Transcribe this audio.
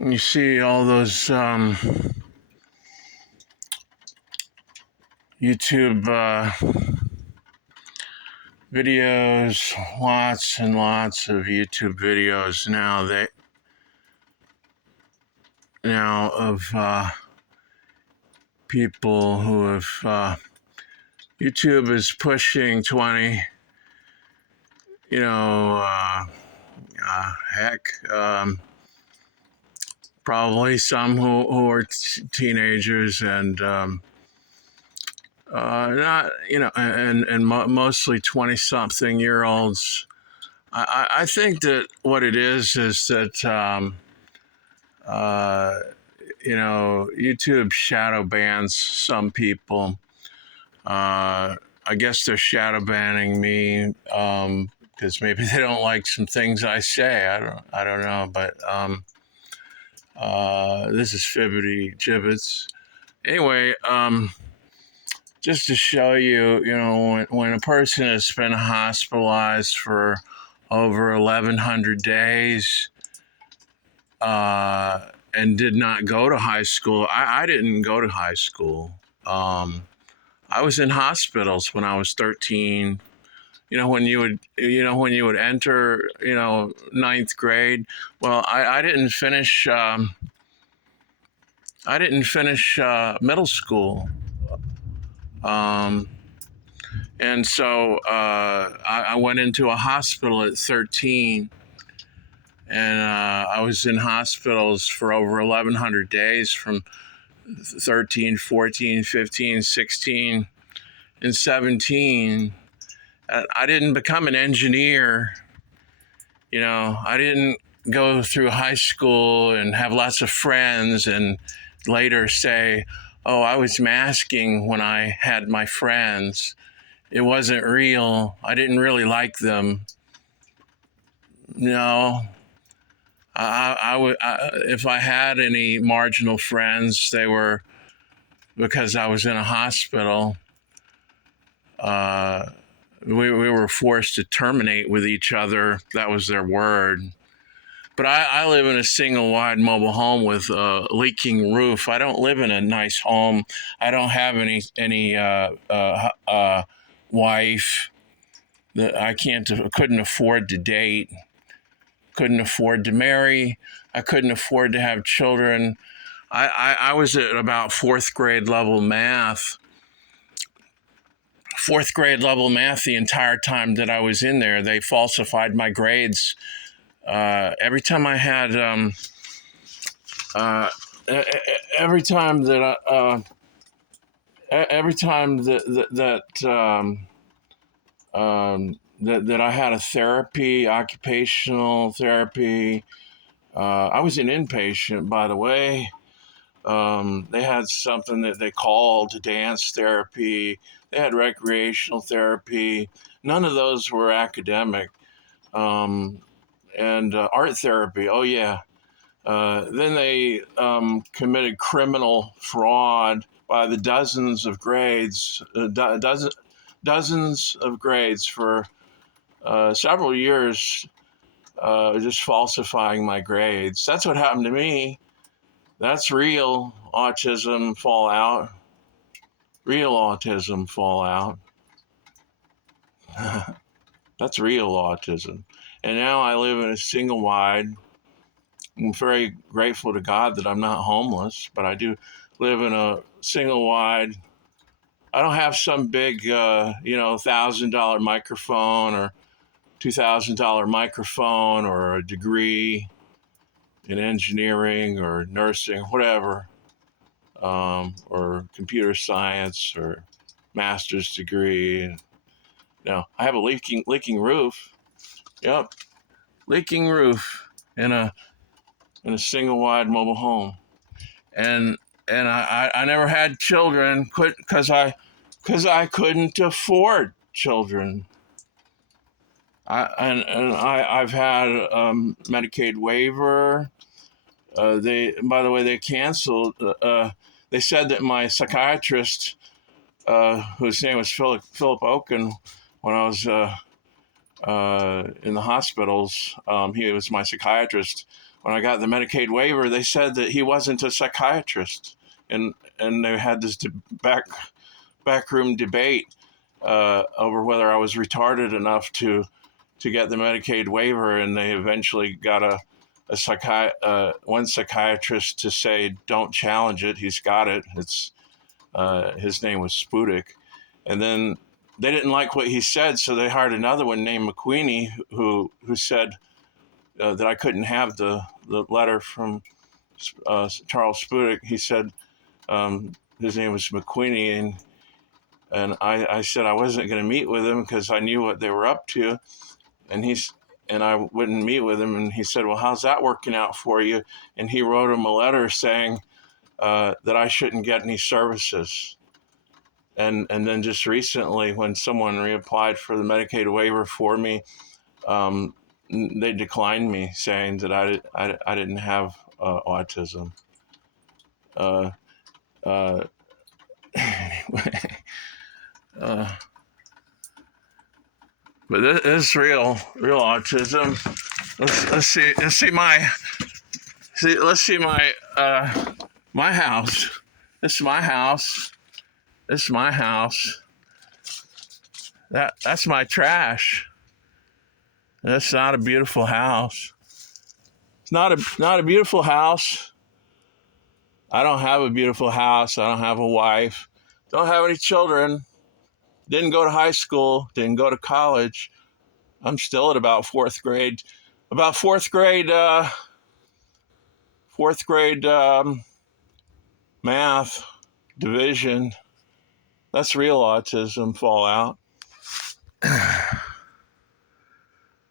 you see all those YouTube videos, lots and lots of YouTube videos now of people who have YouTube is pushing 20, heck, probably some who are teenagers and not, mostly 20-something-year-olds. I think that what it is that, YouTube shadow bans some people. I guess they're shadow banning me because maybe they don't like some things I say. I don't know, but this is Fibbity Gibbets. Anyway, just to show you, when a person has been hospitalized for over 1,100 days and did not go to high school. I didn't go to high school. I was in hospitals when I was 13. When you would enter, ninth grade. Well, I didn't finish. I didn't finish middle school. And so I went into a hospital at 13, and I was in hospitals for over 1,100 days from 13, 14, 15, 16, and 17. I didn't become an engineer. I didn't go through high school and have lots of friends and later say, oh, I was masking when I had my friends. It wasn't real. I didn't really like them. No. If I had any marginal friends, they were because I was in a hospital. We were forced to terminate with each other. That was their word. But I live in a single-wide mobile home with a leaking roof. I don't live in a nice home. I don't have any wife that I couldn't afford to date, couldn't afford to marry. I couldn't afford to have children. I was at about fourth grade level math the entire time that I was in there. They falsified my grades. Every time I had, every time that I had a therapy, occupational therapy. I was an inpatient, by the way. They had something that they called dance therapy. They had recreational therapy. None of those were academic. And art therapy. Oh, yeah. Then they committed criminal fraud by the dozens of grades, dozens of grades for several years, just falsifying my grades. That's what happened to me. That's real autism fallout. Real autism fallout. That's real autism. And now I live in a single wide. I'm very grateful to God that I'm not homeless, but I do live in a single wide. I don't have some big, $1,000 microphone or $2,000 microphone or a degree in engineering or nursing, whatever, or computer science or master's degree. No, I have a leaking roof. Yep, leaking roof in a single wide mobile home, and I never had children because I couldn't afford children. I've had Medicaid waiver. By the way, they canceled. They said that my psychiatrist, whose name was Philip Oken, when I was in the hospitals, he was my psychiatrist, when I got the Medicaid waiver, they said that he wasn't a psychiatrist, and they had this backroom debate over whether I was retarded enough to get the Medicaid waiver, and they eventually got one psychiatrist to say, "Don't challenge it. He's got it." His name was Spudik, and then they didn't like what he said, so they hired another one named McQueenie, who said that I couldn't have the letter from Charles Spudik. He said his name was McQueenie, and I said I wasn't going to meet with him because I knew what they were up to, and I wouldn't meet with him. And he said, "Well, how's that working out for you?" And he wrote him a letter saying that I shouldn't get any services. And then just recently, when someone reapplied for the Medicaid waiver for me, they declined me, saying that I didn't have autism. But this is real autism. Let's see my house. This is my house. This is my house. That's my trash. That's not a beautiful house. It's not a beautiful house. I don't have a beautiful house. I don't have a wife. Don't have any children. Didn't go to high school. Didn't go to college. I'm still at about fourth grade. Fourth grade math, division. That's real autism fallout.